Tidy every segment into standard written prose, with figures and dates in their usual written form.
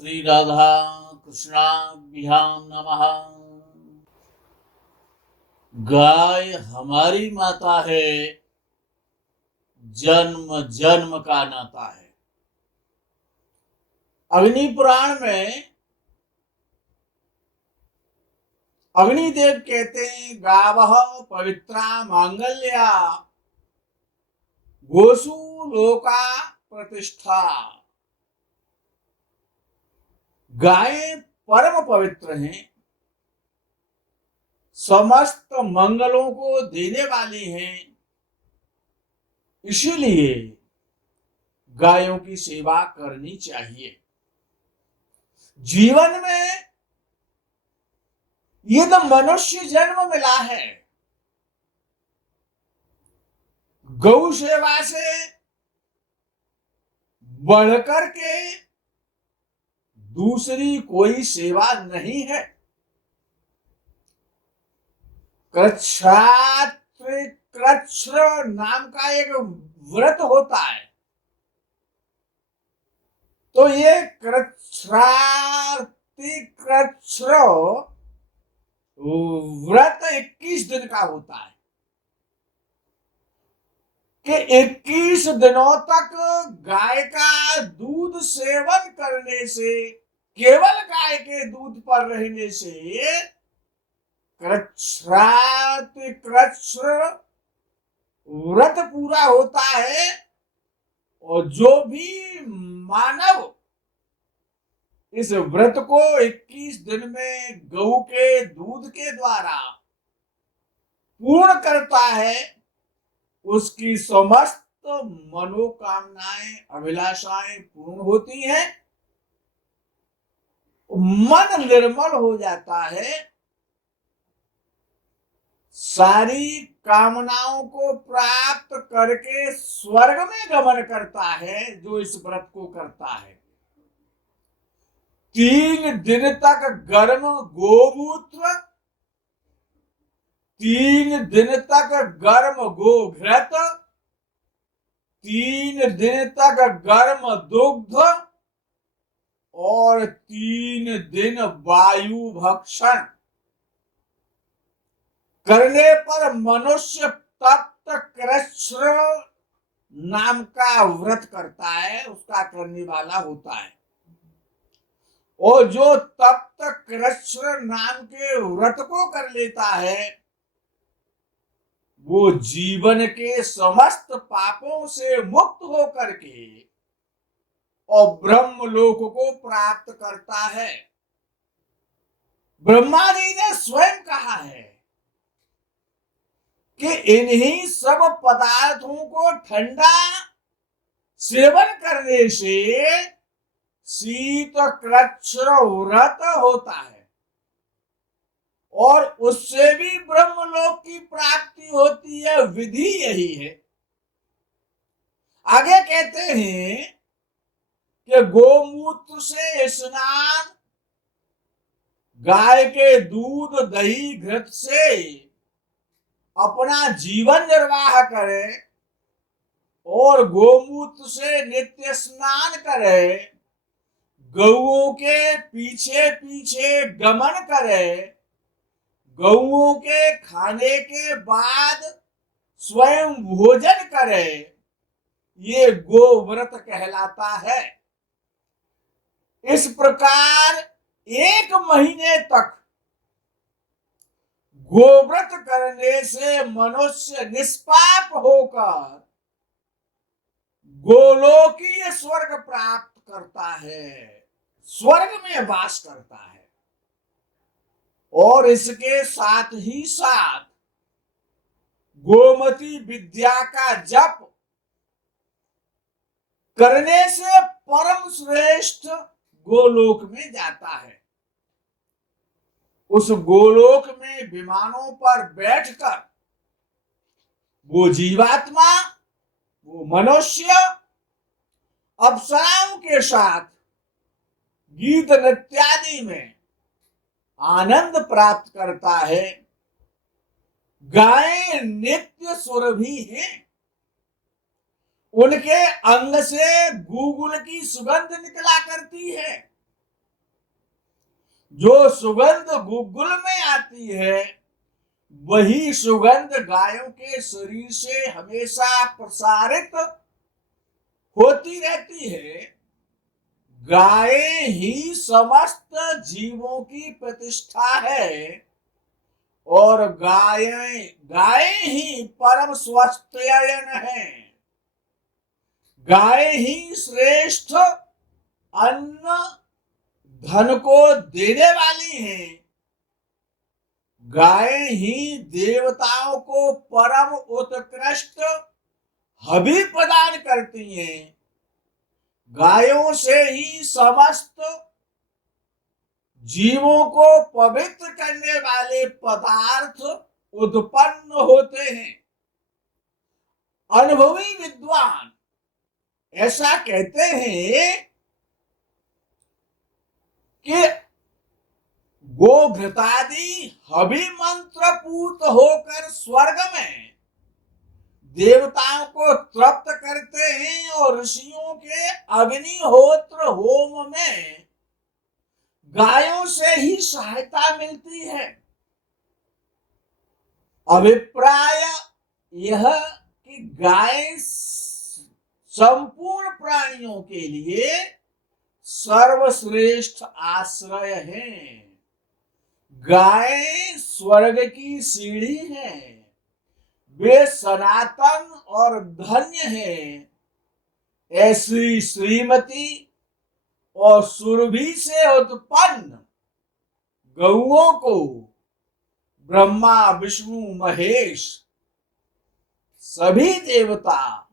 श्री राधा कृष्णाभ्यां नमः। गाय हमारी माता है, जन्म जन्म का नाता है। अग्नि पुराण में अग्निदेव कहते हैं, गावः पवित्रा मांगल्या गोसु लोका प्रतिष्ठा। गायें परम पवित्र हैं, समस्त मंगलों को देने वाली हैं। इसीलिए गायों की सेवा करनी चाहिए। जीवन में ये तो मनुष्य जन्म मिला है, गौ सेवा से बढ़कर के दूसरी कोई सेवा नहीं है। कृच्छ्र नाम का एक व्रत होता है, तो ये कृच्छ्र व्रत 21 दिन का होता है कि 21 दिनों तक गाय का दूध सेवन करने से, केवल गाय के दूध पर रहने से कृच्छ्र व्रत पूरा होता है। और जो भी मानव इस व्रत को 21 दिन में गऊ के दूध के द्वारा पूर्ण करता है, उसकी समस्त मनोकामनाएं, अभिलाषाएं पूर्ण होती हैं, मन निर्मल हो जाता है, सारी कामनाओं को प्राप्त करके स्वर्ग में गमन करता है जो इस व्रत को करता है। 3 दिन तक गर्म गोमूत्र, 3 दिन तक गर्म गोघृत, 3 दिन तक गर्म दुग्ध और 3 दिन वायु भक्षण करने पर मनुष्य तप्त कृच्छ्र नाम का व्रत करता है, उसका करने वाला होता है। और जो तप्त कृच्छ्र नाम के व्रत को कर लेता है, वो जीवन के समस्त पापों से मुक्त होकर के और ब्रह्मलोक को प्राप्त करता है। ब्रह्मा जी ने स्वयं कहा है कि इन्हीं सब पदार्थों को ठंडा सेवन करने से शीत कृच्छ्र व्रत होता है और उससे भी ब्रह्मलोक की प्राप्ति होती है। विधि यही है। आगे कहते हैं कि गोमूत्र से स्नान, गाय के दूध दही घृत से अपना जीवन निर्वाह करे और गोमूत्र से नित्य स्नान करे, गौओं के पीछे पीछे गमन करे, गौओं के खाने के बाद स्वयं भोजन करे, ये गोव्रत कहलाता है। इस प्रकार 1 महीने तक गोव्रत करने से मनुष्य निष्पाप होकर गोलोकीय स्वर्ग प्राप्त करता है, स्वर्ग में वास करता है। और इसके साथ ही साथ गोमती विद्या का जप करने से परम श्रेष्ठ गोलोक में जाता है। उस गोलोक में विमानों पर बैठकर वो जीवात्मा, वो मनुष्य अप्सराओं के साथ गीत नृत्यादि में आनंद प्राप्त करता है। गायें नित्य सुरभि हैं, उनके अंग से गुगुल की सुगंध निकला करती है। जो सुगंध गुग्गुल में आती है वही सुगंध गायों के शरीर से हमेशा प्रसारित होती रहती है। गायें ही समस्त जीवों की प्रतिष्ठा है और गायें गायें ही परम स्वास्थ्ययन है। गायें ही श्रेष्ठ अन्न धन को देने वाली हैं। गायें ही देवताओं को परम उत्कृष्ट हवि प्रदान करती हैं। गायों से ही समस्त जीवों को पवित्र करने वाले पदार्थ उत्पन्न होते हैं। अनुभवी विद्वान ऐसा कहते हैं कि गोघृतादि हवि मंत्र पूत होकर स्वर्ग में देवताओं को तृप्त करते हैं और ऋषियों के अग्निहोत्र होम में गायों से ही सहायता मिलती है। अभिप्राय यह कि गाय संपूर्ण प्राणियों के लिए सर्वश्रेष्ठ आश्रय है। गाय स्वर्ग की सीढ़ी है। वे सनातन और धन्य है। ऐसी श्रीमती और सुरभि से उत्पन्न गौओं को ब्रह्मा विष्णु महेश सभी देवता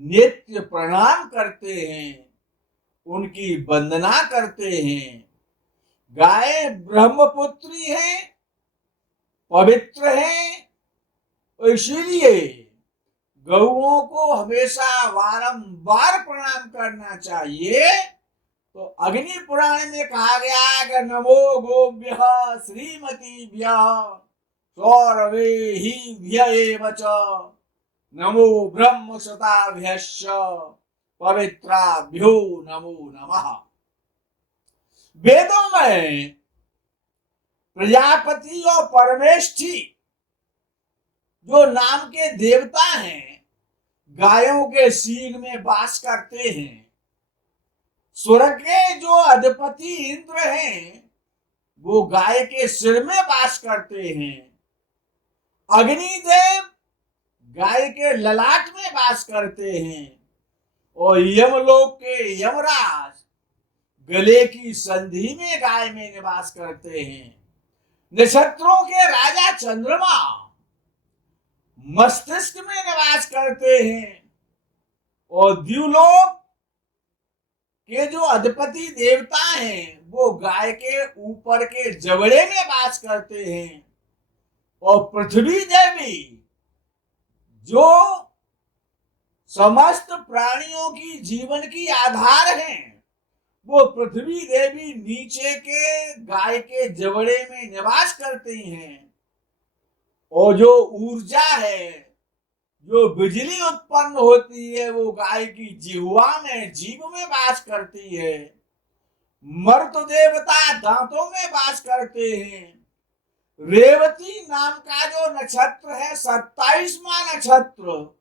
नित्य प्रणाम करते हैं, उनकी वंदना करते हैं। गाय ब्रह्मपुत्री है, पवित्र है, इसीलिए गौओं को हमेशा बारंबार प्रणाम करना चाहिए। तो अग्नि पुराण में कहा गया है कि नमो गोभ्यः श्रीमतीभ्यः सौरवेहिभ्यः च नमो ब्रह्मसुताभ्यश्च पवित्राभ्यो नमो नमः। वेदों में प्रजापति और परमेष्ठी जो नाम के देवता हैं गायों के सींग में वास करते हैं। स्वर्ग के जो अधिपति इंद्र हैं वो गाय के सिर में वास करते हैं। अग्निदेव गाय के ललाट में वास करते हैं और यमलोक के यमराज गले की संधि में गाय में निवास करते हैं। नक्षत्रों के राजा चंद्रमा मस्तिष्क में निवास करते हैं और द्युलोक के जो अधिपति देवता हैं वो गाय के ऊपर के जबड़े में वास करते हैं और पृथ्वी देवी जो समस्त प्राणियों की जीवन की आधार हैं वो पृथ्वी देवी नीचे के गाय के जबड़े में निवास करती हैं। और जो ऊर्जा है, जो बिजली उत्पन्न होती है वो गाय की जिह्वा में जीभ में वास करती है। मर्त देवता दांतों में वास करते हैं। रेवती नाम का जो नक्षत्र है 27वां नक्षत्र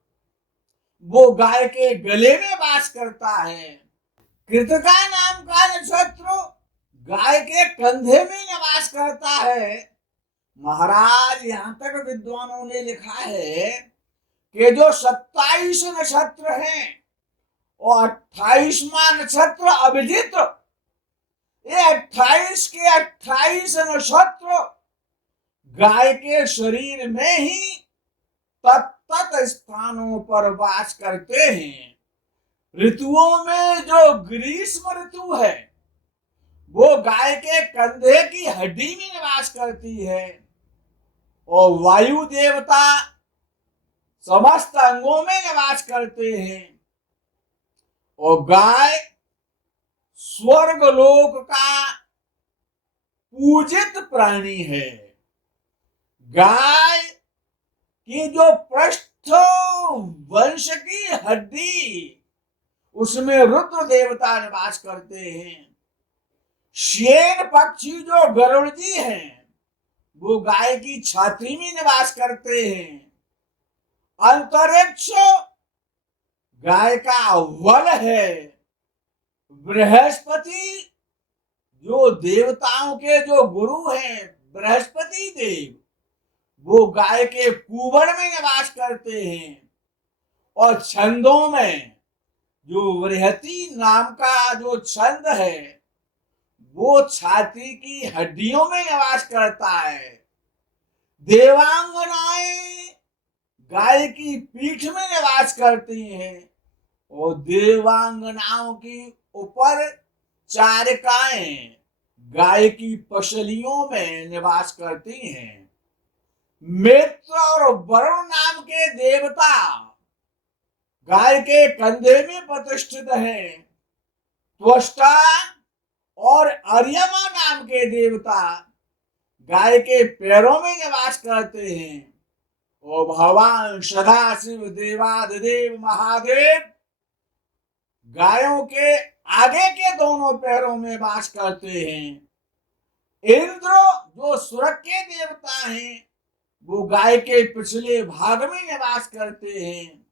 वो गाय के गले में वास करता है। कृतिका नाम का नक्षत्र गाय के कंधे में निवास करता है। महाराज यहाँ तक विद्वानों ने लिखा है कि जो 27 नक्षत्र हैं और 28वां नक्षत्र अभिजित, ये 28 के 28 नक्षत्र गाय के शरीर में ही तत्त स्थानों पर वास करते हैं। ऋतुओं में जो ग्रीष्म ऋतु है वो गाय के कंधे की हड्डी में निवास करती है और वायु देवता समस्त अंगों में निवास करते हैं। और गाय स्वर्ग लोक का पूजित प्राणी है। गाय की जो पृष्ठ वंश की हड्डी उसमें रुद्र देवता निवास करते हैं। शेर पक्षी जो गरुड़ जी हैं वो गाय की छाती में निवास करते हैं। अंतरिक्ष गाय का वन है। बृहस्पति जो देवताओं के जो गुरु हैं, बृहस्पति देव, वो गाय के कुबड़ में निवास करते हैं। और छंदों में जो बृहति नाम का जो छंद है वो छाती की हड्डियों में निवास करता है। देवांगनाएं गाय की पीठ में निवास करती हैं और देवांगनाओं की ऊपर चारिकाएं गाय की पसलियों में निवास करती हैं। मित्र और वरुण नाम के देवता गाय के कंधे में प्रतिष्ठित हैं। त्वष्टा और अर्यमा नाम के देवता गाय के पैरों में निवास करते हैं। ओ भगवान सदाशिव देवाधिदेव महादेव गायों के आगे के दोनों पैरों में वास करते हैं। इंद्र जो स्वर्ग के देवता हैं वो गाय के पिछले भाग में निवास करते हैं।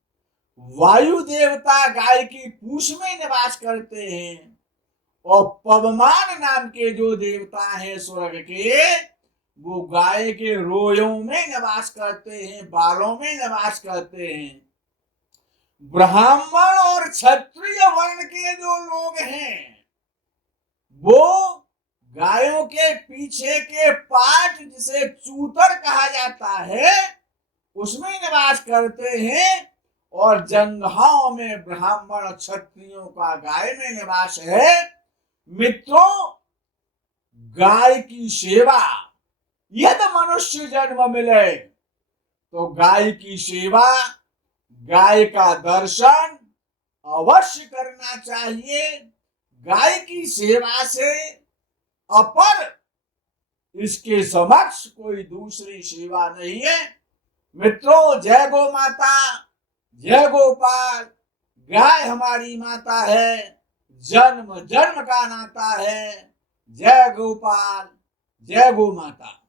वायु देवता गाय की पूंछ में निवास करते हैं। और पवमान नाम के जो देवता हैं स्वर्ग के वो गाय के रोयों में निवास करते हैं, बालों में निवास करते हैं। ब्राह्मण और क्षत्रिय वर्ण के जो लोग हैं वो गायों के पीछे के पार्ट जिसे चूतर कहा जाता है उसमें निवास करते हैं। और जंगहाओं में ब्राह्मण क्षत्रियों का गाय में निवास है। मित्रों, गाय की सेवा यदि मनुष्य जन्म मिले तो गाय की सेवा, गाय का दर्शन अवश्य करना चाहिए। गाय की सेवा से अपर इसके समक्ष कोई दूसरी सेवा नहीं है। मित्रों, जय गौ माता, जय गोपाल। गाय हमारी माता है, जन्म जन्म का नाता है। जय गोपाल, जय गौ माता।